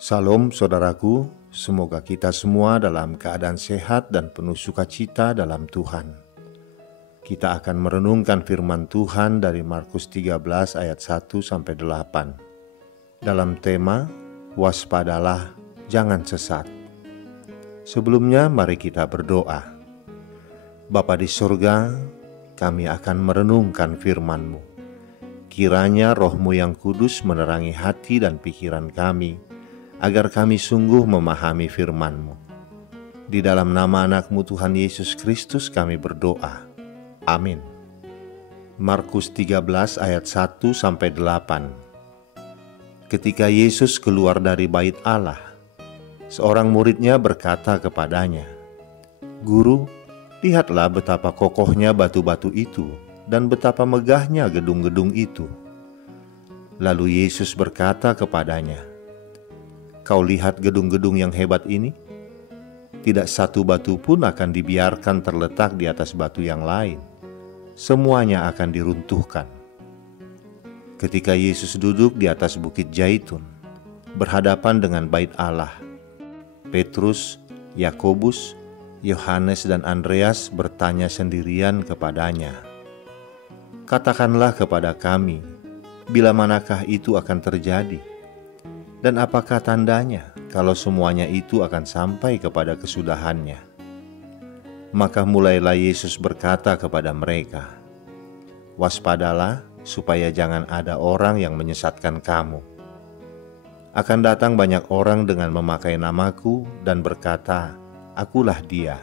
Salam saudaraku, semoga kita semua dalam keadaan sehat dan penuh sukacita dalam Tuhan. Kita akan merenungkan firman Tuhan dari Markus 13 ayat 1-8. Dalam tema, waspadalah, jangan sesat. Sebelumnya mari kita berdoa. Bapa di surga, kami akan merenungkan firman-Mu. Kiranya Roh-Mu yang kudus menerangi hati dan pikiran kami, agar kami sungguh memahami firman-Mu. Di dalam nama anak-Mu Tuhan Yesus Kristus kami berdoa. Amin. Markus 13 ayat 1-8. Ketika Yesus keluar dari bait Allah, seorang muridnya berkata kepadanya, "Guru, lihatlah betapa kokohnya batu-batu itu dan betapa megahnya gedung-gedung itu." Lalu Yesus berkata kepadanya, "Kau lihat gedung-gedung yang hebat ini? Tidak satu batu pun akan dibiarkan terletak di atas batu yang lain. Semuanya akan diruntuhkan." Ketika Yesus duduk di atas bukit Zaitun, berhadapan dengan bait Allah, Petrus, Yakobus, Yohanes dan Andreas bertanya sendirian kepadanya, "Katakanlah kepada kami, bila manakah itu akan terjadi? Dan apakah tandanya kalau semuanya itu akan sampai kepada kesudahannya?" Maka mulailah Yesus berkata kepada mereka, "Waspadalah supaya jangan ada orang yang menyesatkan kamu. Akan datang banyak orang dengan memakai namaku dan berkata, 'Akulah dia,'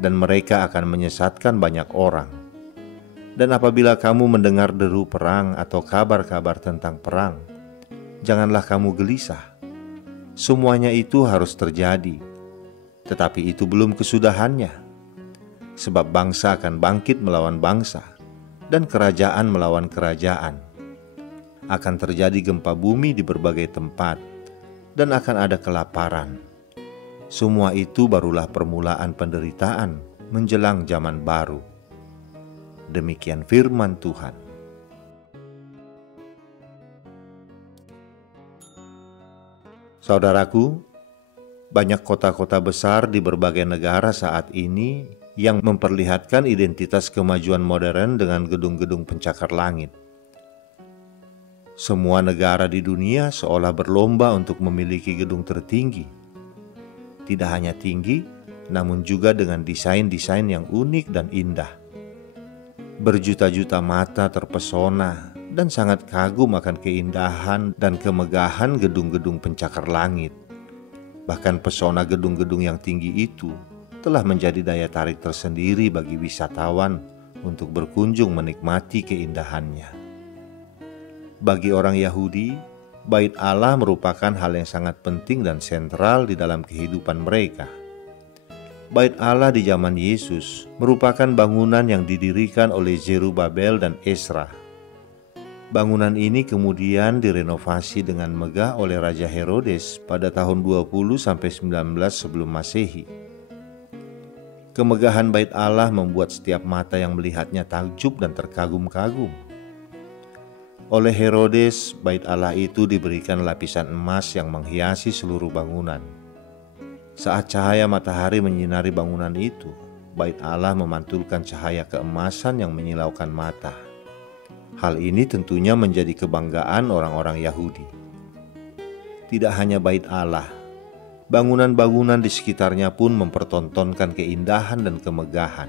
dan mereka akan menyesatkan banyak orang. Dan apabila kamu mendengar deru perang atau kabar-kabar tentang perang, janganlah kamu gelisah. Semuanya itu harus terjadi, tetapi itu belum kesudahannya. Sebab bangsa akan bangkit melawan bangsa, dan kerajaan melawan kerajaan. Akan terjadi gempa bumi di berbagai tempat, dan akan ada kelaparan. Semua itu barulah permulaan penderitaan menjelang zaman baru." Demikian firman Tuhan. Saudaraku, banyak kota-kota besar di berbagai negara saat ini yang memperlihatkan identitas kemajuan modern dengan gedung-gedung pencakar langit. Semua negara di dunia seolah berlomba untuk memiliki gedung tertinggi. Tidak hanya tinggi, namun juga dengan desain-desain yang unik dan indah. Berjuta-juta mata terpesona dan sangat kagum akan keindahan dan kemegahan gedung-gedung pencakar langit. Bahkan pesona gedung-gedung yang tinggi itu telah menjadi daya tarik tersendiri bagi wisatawan untuk berkunjung menikmati keindahannya. Bagi orang Yahudi, bait Allah merupakan hal yang sangat penting dan sentral di dalam kehidupan mereka. Bait Allah di zaman Yesus merupakan bangunan yang didirikan oleh Zerubabel dan Ezra. Bangunan ini kemudian direnovasi dengan megah oleh Raja Herodes pada tahun 20-19 sebelum Masehi. Kemegahan bait Allah membuat setiap mata yang melihatnya takjub dan terkagum-kagum. Oleh Herodes, bait Allah itu diberikan lapisan emas yang menghiasi seluruh bangunan. Saat cahaya matahari menyinari bangunan itu, bait Allah memantulkan cahaya keemasan yang menyilaukan mata. Hal ini tentunya menjadi kebanggaan orang-orang Yahudi. Tidak hanya bait Allah, bangunan-bangunan di sekitarnya pun mempertontonkan keindahan dan kemegahan.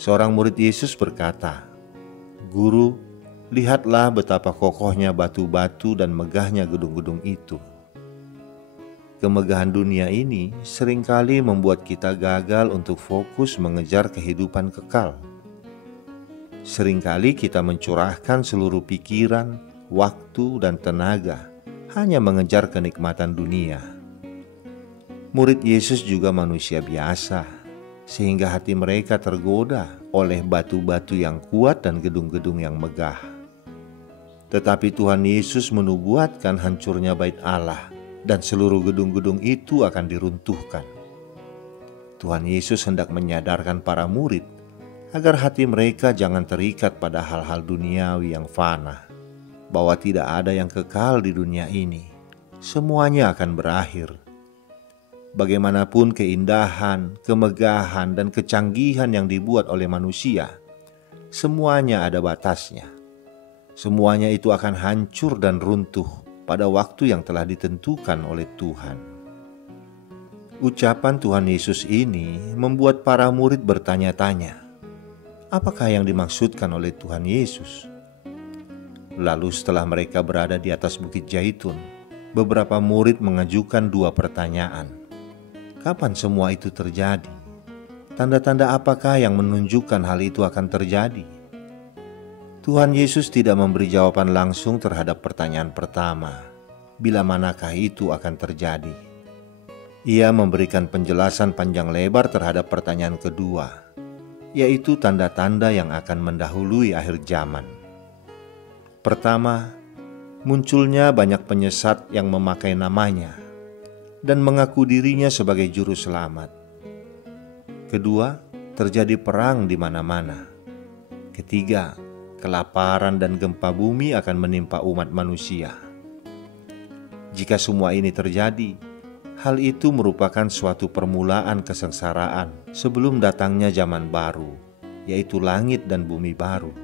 Seorang murid Yesus berkata, "Guru, lihatlah betapa kokohnya batu-batu dan megahnya gedung-gedung itu." Kemegahan dunia ini seringkali membuat kita gagal untuk fokus mengejar kehidupan kekal. Seringkali kita mencurahkan seluruh pikiran, waktu, dan tenaga hanya mengejar kenikmatan dunia. Murid Yesus juga manusia biasa, sehingga hati mereka tergoda oleh batu-batu yang kuat dan gedung-gedung yang megah. Tetapi Tuhan Yesus menubuatkan hancurnya bait Allah, dan seluruh gedung-gedung itu akan diruntuhkan. Tuhan Yesus hendak menyadarkan para murid agar hati mereka jangan terikat pada hal-hal duniawi yang fana, bahwa tidak ada yang kekal di dunia ini. semuanya akan berakhir. Bagaimanapun keindahan, kemegahan, dan kecanggihan yang dibuat oleh manusia, semuanya ada batasnya. Semuanya itu akan hancur dan runtuh pada waktu yang telah ditentukan oleh Tuhan. Ucapan Tuhan Yesus ini membuat para murid bertanya-tanya, apakah yang dimaksudkan oleh Tuhan Yesus? Lalu setelah mereka berada di atas Bukit Zaitun, beberapa murid mengajukan dua pertanyaan. Kapan semua itu terjadi? Tanda-tanda apakah yang menunjukkan hal itu akan terjadi? Tuhan Yesus tidak memberi jawaban langsung terhadap pertanyaan pertama, bila manakah itu akan terjadi. Ia memberikan penjelasan panjang lebar terhadap pertanyaan kedua, yaitu tanda-tanda yang akan mendahului akhir zaman. Pertama, munculnya banyak penyesat yang memakai namanya dan mengaku dirinya sebagai juru selamat. Kedua, terjadi perang di mana-mana. Ketiga, kelaparan dan gempa bumi akan menimpa umat manusia. Jika semua ini terjadi, hal itu merupakan suatu permulaan kesengsaraan sebelum datangnya zaman baru, yaitu langit dan bumi baru.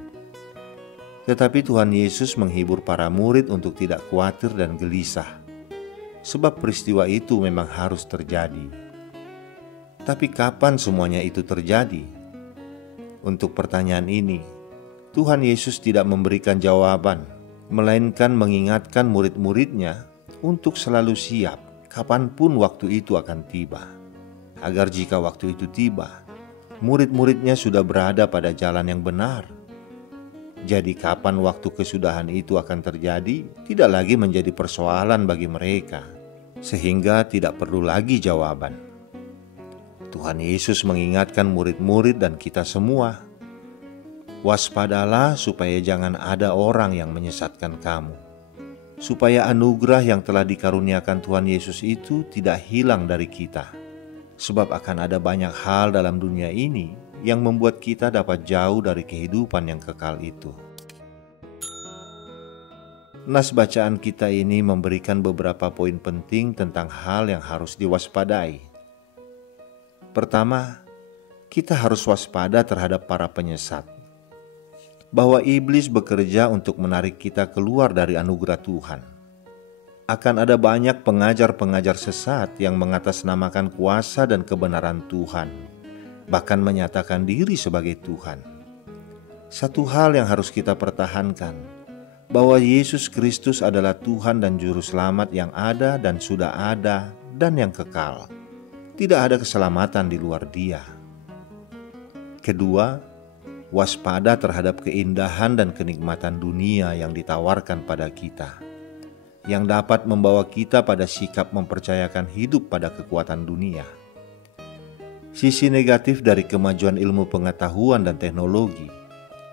Tetapi Tuhan Yesus menghibur para murid untuk tidak khawatir dan gelisah, sebab peristiwa itu memang harus terjadi. Tapi kapan semuanya itu terjadi? Untuk pertanyaan ini, Tuhan Yesus tidak memberikan jawaban, melainkan mengingatkan murid-muridnya untuk selalu siap kapanpun waktu itu akan tiba, agar jika waktu itu tiba, murid-muridnya sudah berada pada jalan yang benar. Jadi kapan waktu kesudahan itu akan terjadi tidak lagi menjadi persoalan bagi mereka, sehingga tidak perlu lagi jawaban. Tuhan Yesus mengingatkan murid-murid dan kita semua, waspadalah supaya jangan ada orang yang menyesatkan kamu, supaya anugerah yang telah dikaruniakan Tuhan Yesus itu tidak hilang dari kita. Sebab akan ada banyak hal dalam dunia ini yang membuat kita dapat jauh dari kehidupan yang kekal itu. Nas bacaan kita ini memberikan beberapa poin penting tentang hal yang harus diwaspadai. Pertama, kita harus waspada terhadap para penyesat. Bahwa iblis bekerja untuk menarik kita keluar dari anugerah Tuhan. Akan ada banyak pengajar-pengajar sesat yang mengatasnamakan kuasa dan kebenaran Tuhan, bahkan menyatakan diri sebagai Tuhan. Satu hal yang harus kita pertahankan, bahwa Yesus Kristus adalah Tuhan dan Juru Selamat yang ada dan sudah ada dan yang kekal. Tidak ada keselamatan di luar Dia. Kedua, waspada terhadap keindahan dan kenikmatan dunia yang ditawarkan pada kita, yang dapat membawa kita pada sikap mempercayakan hidup pada kekuatan dunia. Sisi negatif dari kemajuan ilmu pengetahuan dan teknologi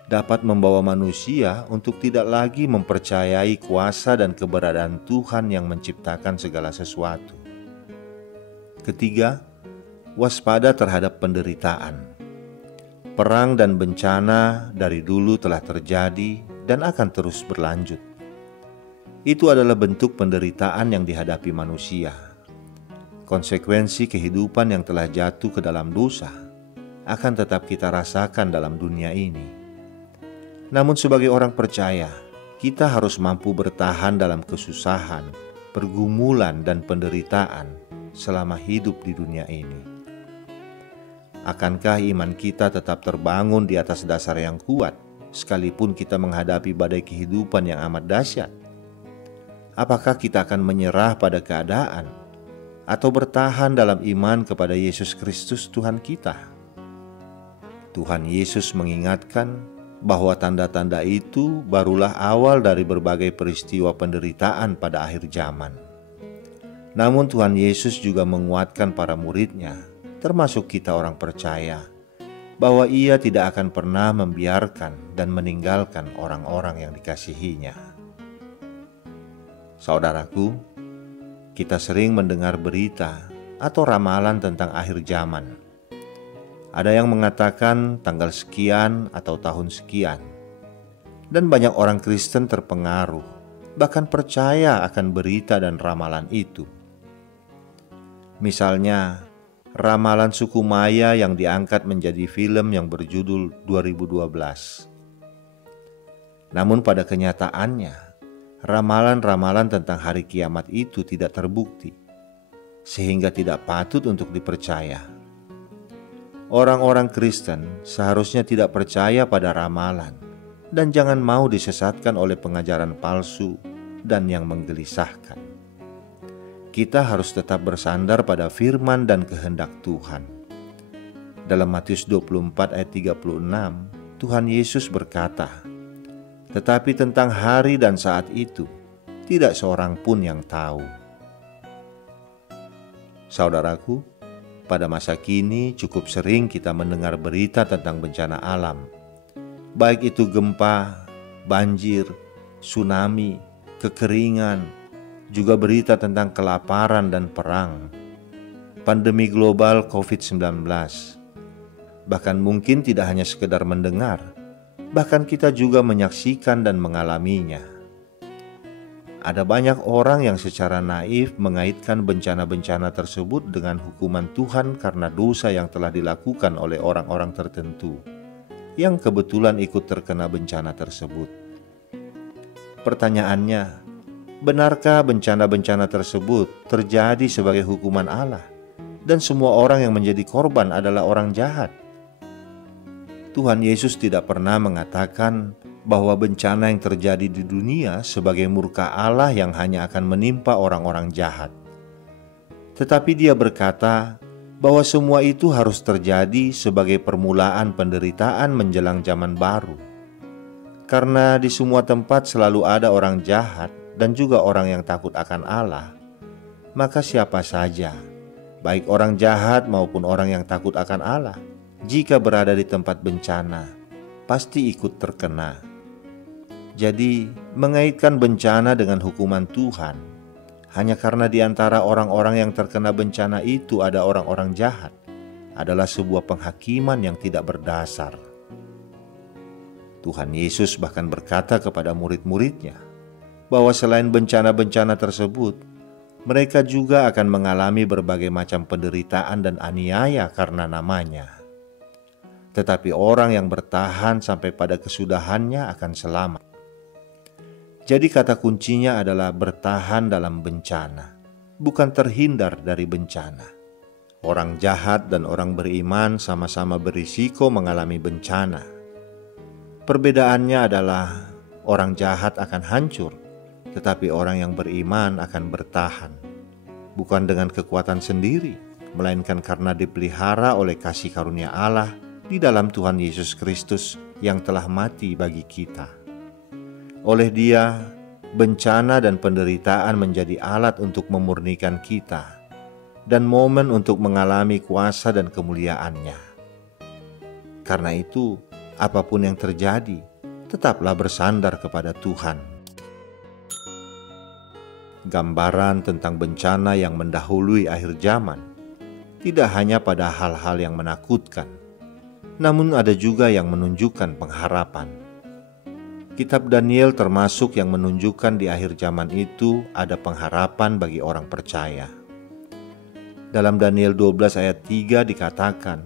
dapat membawa manusia untuk tidak lagi mempercayai kuasa dan keberadaan Tuhan yang menciptakan segala sesuatu. Ketiga, waspada terhadap penderitaan. Perang dan bencana dari dulu telah terjadi dan akan terus berlanjut. Itu adalah bentuk penderitaan yang dihadapi manusia. Konsekuensi kehidupan yang telah jatuh ke dalam dosa akan tetap kita rasakan dalam dunia ini. Namun sebagai orang percaya, kita harus mampu bertahan dalam kesusahan, pergumulan, dan penderitaan selama hidup di dunia ini. Akankah iman kita tetap terbangun di atas dasar yang kuat, sekalipun kita menghadapi badai kehidupan yang amat dahsyat? Apakah kita akan menyerah pada keadaan, atau bertahan dalam iman kepada Yesus Kristus Tuhan kita? Tuhan Yesus mengingatkan bahwa tanda-tanda itu barulah awal dari berbagai peristiwa penderitaan pada akhir zaman. Namun Tuhan Yesus juga menguatkan para murid-Nya, termasuk kita orang percaya, bahwa Ia tidak akan pernah membiarkan dan meninggalkan orang-orang yang dikasihi-Nya. Saudaraku, kita sering mendengar berita atau ramalan tentang akhir zaman. Ada yang mengatakan tanggal sekian atau tahun sekian, dan banyak orang Kristen terpengaruh bahkan percaya akan berita dan ramalan itu. Misalnya, ramalan suku Maya yang diangkat menjadi film yang berjudul 2012. Namun pada kenyataannya, ramalan-ramalan tentang hari kiamat itu tidak terbukti, sehingga tidak patut untuk dipercaya. Orang-orang Kristen seharusnya tidak percaya pada ramalan dan jangan mau disesatkan oleh pengajaran palsu dan yang menggelisahkan. Kita harus tetap bersandar pada firman dan kehendak Tuhan. Dalam Matius 24 ayat 36, Tuhan Yesus berkata, "Tetapi tentang hari dan saat itu, tidak seorang pun yang tahu." Saudaraku, pada masa kini cukup sering kita mendengar berita tentang bencana alam, baik itu gempa, banjir, tsunami, kekeringan, juga berita tentang kelaparan dan perang, pandemi global COVID-19. Bahkan mungkin tidak hanya sekedar mendengar, bahkan kita juga menyaksikan dan mengalaminya. Ada banyak orang yang secara naif mengaitkan bencana-bencana tersebut dengan hukuman Tuhan karena dosa yang telah dilakukan oleh orang-orang tertentu yang kebetulan ikut terkena bencana tersebut. Pertanyaannya, benarkah bencana-bencana tersebut terjadi sebagai hukuman Allah dan semua orang yang menjadi korban adalah orang jahat? Tuhan Yesus tidak pernah mengatakan bahwa bencana yang terjadi di dunia sebagai murka Allah yang hanya akan menimpa orang-orang jahat. Tetapi Dia berkata bahwa semua itu harus terjadi sebagai permulaan penderitaan menjelang zaman baru. Karena di semua tempat selalu ada orang jahat dan juga orang yang takut akan Allah, maka siapa saja, baik orang jahat maupun orang yang takut akan Allah, jika berada di tempat bencana, pasti ikut terkena. Jadi, mengaitkan bencana dengan hukuman Tuhan hanya karena di antara orang-orang yang terkena bencana itu ada orang-orang jahat adalah sebuah penghakiman yang tidak berdasar. Tuhan Yesus bahkan berkata kepada murid-muridnya bahwa selain bencana-bencana tersebut, mereka juga akan mengalami berbagai macam penderitaan dan aniaya karena namanya. Tetapi orang yang bertahan sampai pada kesudahannya akan selamat. Jadi kata kuncinya adalah bertahan dalam bencana, bukan terhindar dari bencana. Orang jahat dan orang beriman sama-sama berisiko mengalami bencana. Perbedaannya adalah orang jahat akan hancur, tetapi orang yang beriman akan bertahan. Bukan dengan kekuatan sendiri, melainkan karena dipelihara oleh kasih karunia Allah di dalam Tuhan Yesus Kristus yang telah mati bagi kita. Oleh Dia, bencana dan penderitaan menjadi alat untuk memurnikan kita dan momen untuk mengalami kuasa dan kemuliaan-Nya. Karena itu, apapun yang terjadi, tetaplah bersandar kepada Tuhan. Gambaran tentang bencana yang mendahului akhir zaman tidak hanya pada hal-hal yang menakutkan, namun ada juga yang menunjukkan pengharapan. Kitab Daniel termasuk yang menunjukkan di akhir zaman itu ada pengharapan bagi orang percaya. Dalam Daniel 12 ayat 3 dikatakan,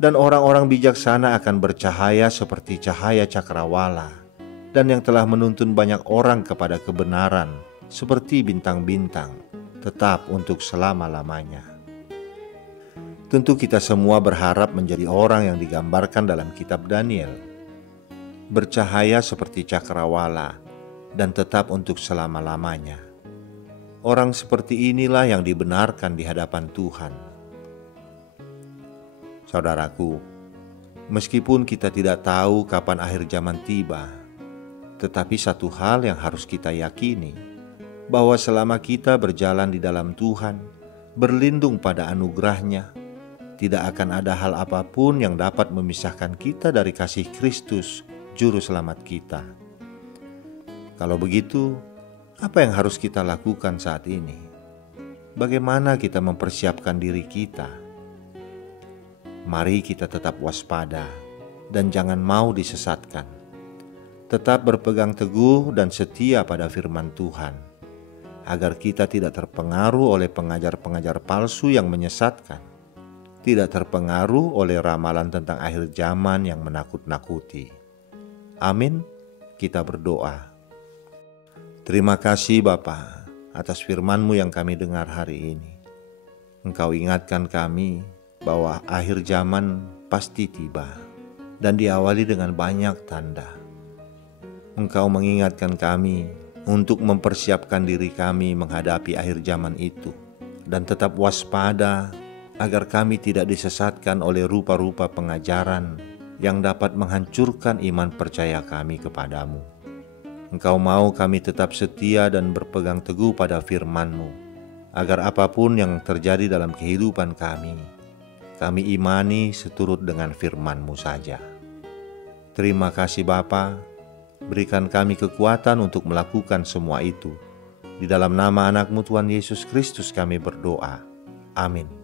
"Dan orang-orang bijaksana akan bercahaya seperti cahaya cakrawala, dan yang telah menuntun banyak orang kepada kebenaran seperti bintang-bintang, tetap untuk selama-lamanya." Tentu kita semua berharap menjadi orang yang digambarkan dalam kitab Daniel, bercahaya seperti cakrawala dan tetap untuk selama-lamanya. Orang seperti inilah yang dibenarkan di hadapan Tuhan. Saudaraku, meskipun kita tidak tahu kapan akhir zaman tiba, tetapi satu hal yang harus kita yakini, bahwa selama kita berjalan di dalam Tuhan, berlindung pada anugerah-Nya, tidak akan ada hal apapun yang dapat memisahkan kita dari kasih Kristus, Juru Selamat kita. Kalau begitu, apa yang harus kita lakukan saat ini? Bagaimana kita mempersiapkan diri kita? Mari kita tetap waspada dan jangan mau disesatkan. tetap berpegang teguh dan setia pada firman Tuhan, agar kita tidak terpengaruh oleh pengajar-pengajar palsu yang menyesatkan, tidak terpengaruh oleh ramalan tentang akhir zaman yang menakut-nakuti. Amin. Kita berdoa. Terima kasih Bapa atas firman-Mu yang kami dengar hari ini. Engkau ingatkan kami bahwa akhir zaman pasti tiba dan diawali dengan banyak tanda. Engkau mengingatkan kami untuk mempersiapkan diri kami menghadapi akhir zaman itu dan tetap waspada agar kami tidak disesatkan oleh rupa-rupa pengajaran yang dapat menghancurkan iman percaya kami kepadamu. Engkau mau kami tetap setia dan berpegang teguh pada firman-Mu, agar apapun yang terjadi dalam kehidupan kami imani seturut dengan firman-Mu saja. Terima kasih Bapa, berikan kami kekuatan untuk melakukan semua itu. Di dalam nama anak-Mu Tuhan Yesus Kristus kami berdoa. Amin.